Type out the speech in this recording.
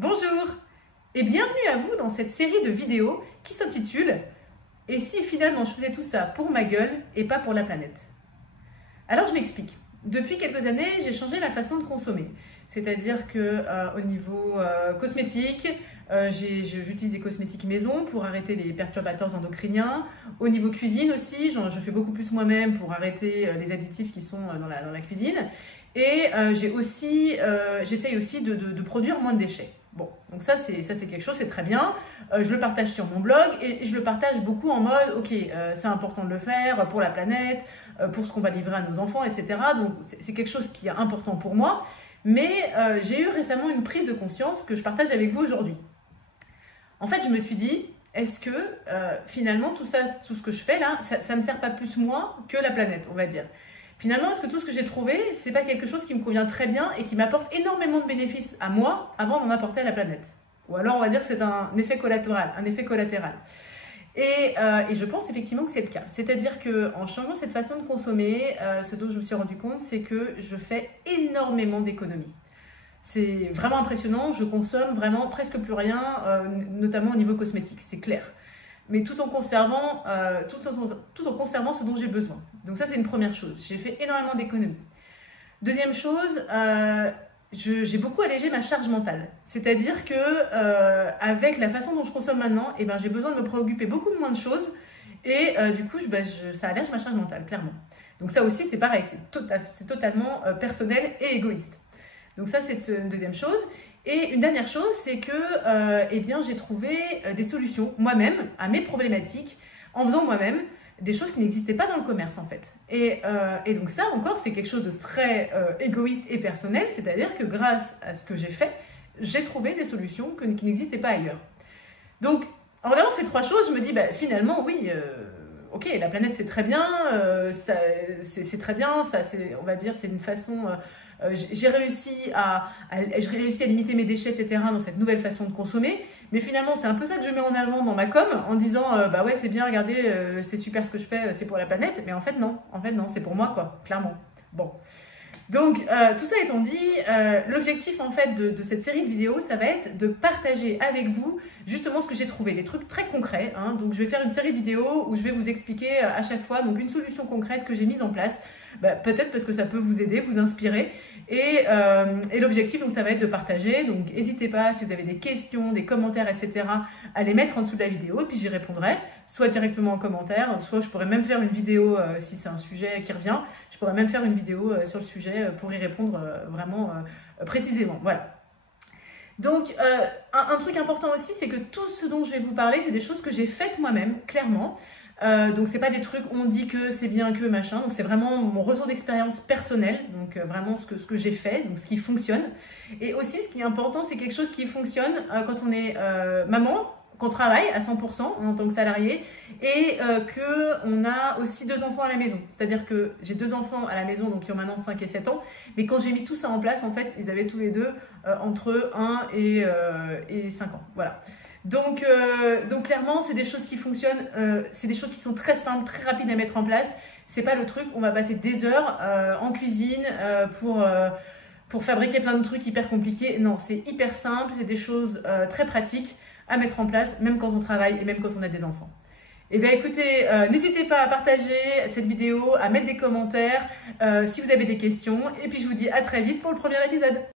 Bonjour et bienvenue à vous dans cette série de vidéos qui s'intitule « Et si finalement je faisais tout ça pour ma gueule et pas pour la planète ?» Alors je m'explique. Depuis quelques années, j'ai changé ma façon de consommer. C'est-à-dire qu'au niveau cosmétique, j'utilise des cosmétiques maison pour arrêter les perturbateurs endocriniens. Au niveau cuisine aussi, je fais beaucoup plus moi-même pour arrêter les additifs qui sont dans la cuisine. Et j'essaye aussi de produire moins de déchets. Bon, donc ça c'est quelque chose, c'est très bien. Je le partage sur mon blog et je le partage beaucoup en mode, ok, c'est important de le faire pour la planète, pour ce qu'on va livrer à nos enfants, etc. Donc c'est quelque chose qui est important pour moi. Mais j'ai eu récemment une prise de conscience que je partage avec vous aujourd'hui. En fait, je me suis dit, est-ce que finalement tout ce que je fais là, ça ne sert pas plus moi que la planète, on va dire. Finalement, est-ce que tout ce que j'ai trouvé, c'est pas quelque chose qui me convient très bien et qui m'apporte énormément de bénéfices à moi avant d'en apporter à la planète? Ou alors on va dire que c'est un effet collatéral. Et je pense effectivement que c'est le cas. C'est-à-dire qu'en changeant cette façon de consommer, ce dont je me suis rendu compte, c'est que je fais énormément d'économies. C'est vraiment impressionnant, je consomme vraiment presque plus rien, notamment au niveau cosmétique, c'est clair. Mais tout en conservant ce dont j'ai besoin. Donc ça, c'est une première chose. J'ai fait énormément d'économies. Deuxième chose, j'ai beaucoup allégé ma charge mentale. C'est-à-dire que avec la façon dont je consomme maintenant, j'ai besoin de me préoccuper beaucoup moins de choses. Et du coup, ça allège ma charge mentale, clairement. Donc ça aussi, c'est pareil, c'est totalement personnel et égoïste. Donc ça, c'est une deuxième chose. Et une dernière chose, c'est que j'ai trouvé des solutions moi-même à mes problématiques en faisant moi-même des choses qui n'existaient pas dans le commerce en fait. Et donc ça encore, c'est quelque chose de très égoïste et personnel, c'est-à-dire que grâce à ce que j'ai fait, j'ai trouvé des solutions qui n'existaient pas ailleurs. Donc en regardant ces trois choses, je me dis finalement oui, ok, la planète c'est très bien, c'est très bien, on va dire c'est une façon... j'ai réussi à limiter mes déchets, etc. dans cette nouvelle façon de consommer. Mais finalement, c'est un peu ça que je mets en avant dans ma com, en disant ouais, c'est bien, regardez, c'est super ce que je fais, c'est pour la planète. Mais en fait, non, c'est pour moi, quoi, clairement. Bon. Donc, tout ça étant dit, l'objectif en fait de cette série de vidéos, ça va être de partager avec vous justement ce que j'ai trouvé, des trucs très concrets. Hein. Donc, je vais faire une série de vidéos où je vais vous expliquer à chaque fois donc, une solution concrète que j'ai mise en place. Peut-être parce que ça peut vous aider, vous inspirer. Et l'objectif, donc, ça va être de partager. Donc, n'hésitez pas, si vous avez des questions, des commentaires, etc., à les mettre en dessous de la vidéo. Et puis, j'y répondrai, soit directement en commentaire, soit je pourrais même faire une vidéo, si c'est un sujet qui revient, je pourrais même faire une vidéo sur le sujet pour y répondre vraiment précisément. Voilà. Donc, un truc important aussi, c'est que tout ce dont je vais vous parler, c'est des choses que j'ai faites moi-même, clairement. Donc c'est pas des trucs on dit que c'est bien que machin, donc c'est vraiment mon retour d'expérience personnelle, donc vraiment ce que j'ai fait, donc ce qui fonctionne. Et aussi ce qui est important, c'est quelque chose qui fonctionne quand on est maman, qu'on travaille à 100% en tant que salarié et qu'on a aussi 2 enfants à la maison. C'est-à-dire que j'ai 2 enfants à la maison, donc qui ont maintenant 5 et 7 ans, mais quand j'ai mis tout ça en place, en fait, ils avaient tous les deux entre 1 et 5 ans. Voilà. Donc clairement, c'est des choses qui fonctionnent, c'est des choses qui sont très simples, très rapides à mettre en place. C'est pas le truc, on va passer des heures en cuisine pour fabriquer plein de trucs hyper compliqués. Non, c'est hyper simple, c'est des choses très pratiques à mettre en place, même quand on travaille et même quand on a des enfants. Eh bien écoutez, n'hésitez pas à partager cette vidéo, à mettre des commentaires si vous avez des questions. Et puis je vous dis à très vite pour le premier épisode.